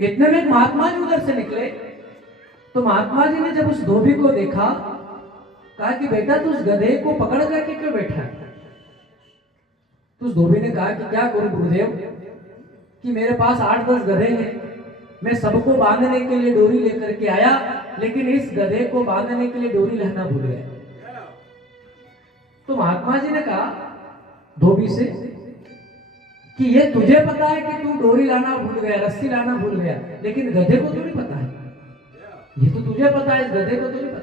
इतने में महात्मा जी उधर से निकले। तो महात्मा जी ने जब उस धोबी को देखा, कहा कि बेटा तू उस गधे को पकड़ करके क्यों बैठा है? तो उस धोबी ने कहा कि क्या करूं गुरुदेव, कि मेरे पास 8-10 गधे हैं, मैं सबको बांधने के लिए डोरी लेकर के आया, लेकिन इस गधे को बांधने के लिए डोरी लाना भूल गया। तो महात्मा जी ने कहा धोबी से कि ये तुझे पता है कि तू डोरी लाना भूल गया, रस्सी लाना भूल गया, लेकिन गधे को तो नहीं पता है। ये तो तुझे पता है, इस गधे को तो नहीं पता।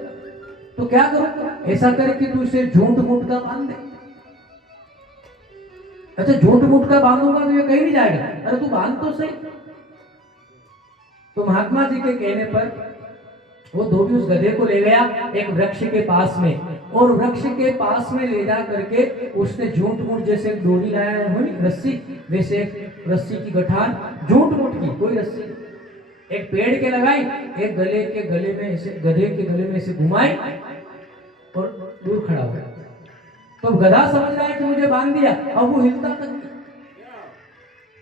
तो क्या करूं? ऐसा कर कि तू इसे झूठ मूठ का बांध दे। अच्छा, झूठ मूठ का बांधूंगा तो ये कहीं नहीं जाएगा। अरे तू बांध तो सही। तो महात्मा जी के कहने पर वो धोबी उस गधे को ले गया एक वृक्ष के पास में, और वृक्ष के पास में ले जा करके उसने झूठ मूठ जैसे डोरी लाया हो नहीं रस्सी, वैसे एक रस्सी की गठान झूठ मूठ की, कोई रस्सी एक पेड़ के लगाई, एक गले में ऐसे गधे के गले में ऐसे घुमाई और दूर खड़ा हो गया। तो गधा समझ रहा है कि मुझे बांध दिया, अब वो हिलता तक नहीं।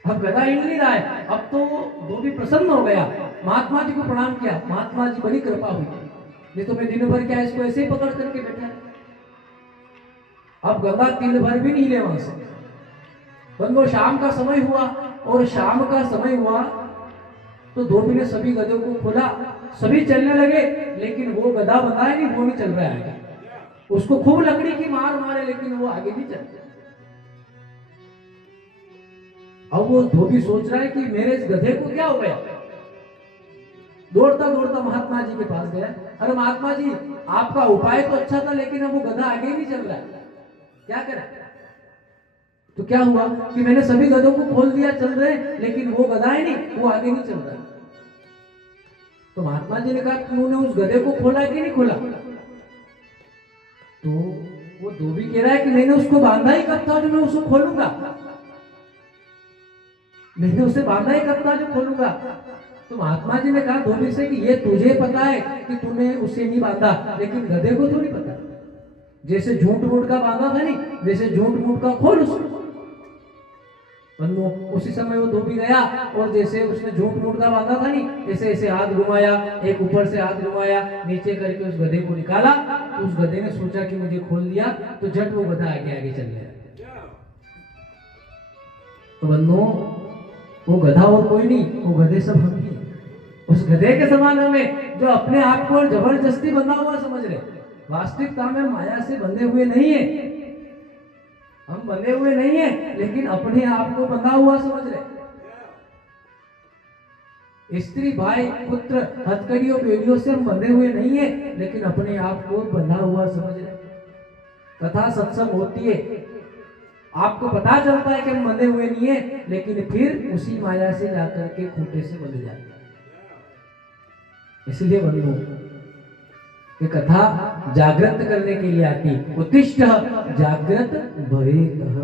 अब गधा हिल नहीं रहा है। अब तो धोबी प्रसन्न हो गया, महात्मा जी को प्रणाम किया, महात्मा जी बड़ी कृपा हुई, नहीं तो मैं दिन भर क्या इसको ऐसे ही पकड़ करके बैठा है। अब गधा दिन भर भी नहीं हिले वहां से। बंदो शाम का समय हुआ, और शाम का समय हुआ तो धोबी ने सभी गधों को खोला, सभी चलने लगे, लेकिन वो गधा बंधा है नहीं, वो नहीं चल रहा है। उसको खूब लकड़ी की मार मारे, लेकिन वो आगे नहीं चल। अब वो धोबी सोच रहा है कि मेरे इस गधे को क्या हो गया। दौड़ता दौड़ता महात्मा जी के पास गया। अरे महात्मा जी, आपका उपाय तो अच्छा था, लेकिन अब वो गधा आगे ही नहीं चल रहा है, क्या करें? तो क्या हुआ कि मैंने सभी गधों को खोल दिया, चल रहे, लेकिन वो गधा है नहीं, वो आगे नहीं चल रहा। तो महात्मा जी ने कहा तुमने उस गधे को खोला कि नहीं खोला? तो वो धोबी कह रहा है कि मैंने उसको बांधा ही कब था जो मैं उसको खोलूंगा, मैंने उसे बांधा ही कब था जो खोलूंगा। तो महात्मा जी ने कहा धोबी से कि ये तुझे पता है कि तूने उसे नहीं बांधा, लेकिन गधे को तो नहीं पता। जैसे झूठ मूठ का बांधा था नहीं, वैसे झूठ मूठ का खोल उसको। उसी समय वो धोबी गया, और जैसे उसने झूठ मूठ का बांधा था नहीं, ऐसे ऐसे हाथ घुमाया, एक ऊपर से हाथ घुमाया, नीचे करके उस गधे को निकाला। तो उस गधे ने सोचा कि मुझे खोल दिया, तो झट वो गधा आगे आगे चल गया। तो बंधुओं, वो गधा और कोई नहीं, वो गधे सब हम ही। उस गधे के समान हमें, जो अपने आप को जबरदस्ती बंधा हुआ समझ रहे, वास्तविकता में माया से बंधे हुए नहीं है। हम बंधे हुए नहीं है, लेकिन अपने आप को बंधा हुआ समझ रहे। स्त्री भाई पुत्र हथकड़ियों बेड़ियों से हम बंधे हुए नहीं है, लेकिन अपने आप को बंधा हुआ समझ रहे। कथा सत्संग होती है, आपको पता चलता है कि हम बंधे हुए नहीं है, लेकिन फिर उसी माया से जाकर के खूंटे से बंध जाते हैं। इसलिए बंधुओं, ये कथा जागृत करने के लिए आती। उत्तिष्ठ जागृत भवेतः।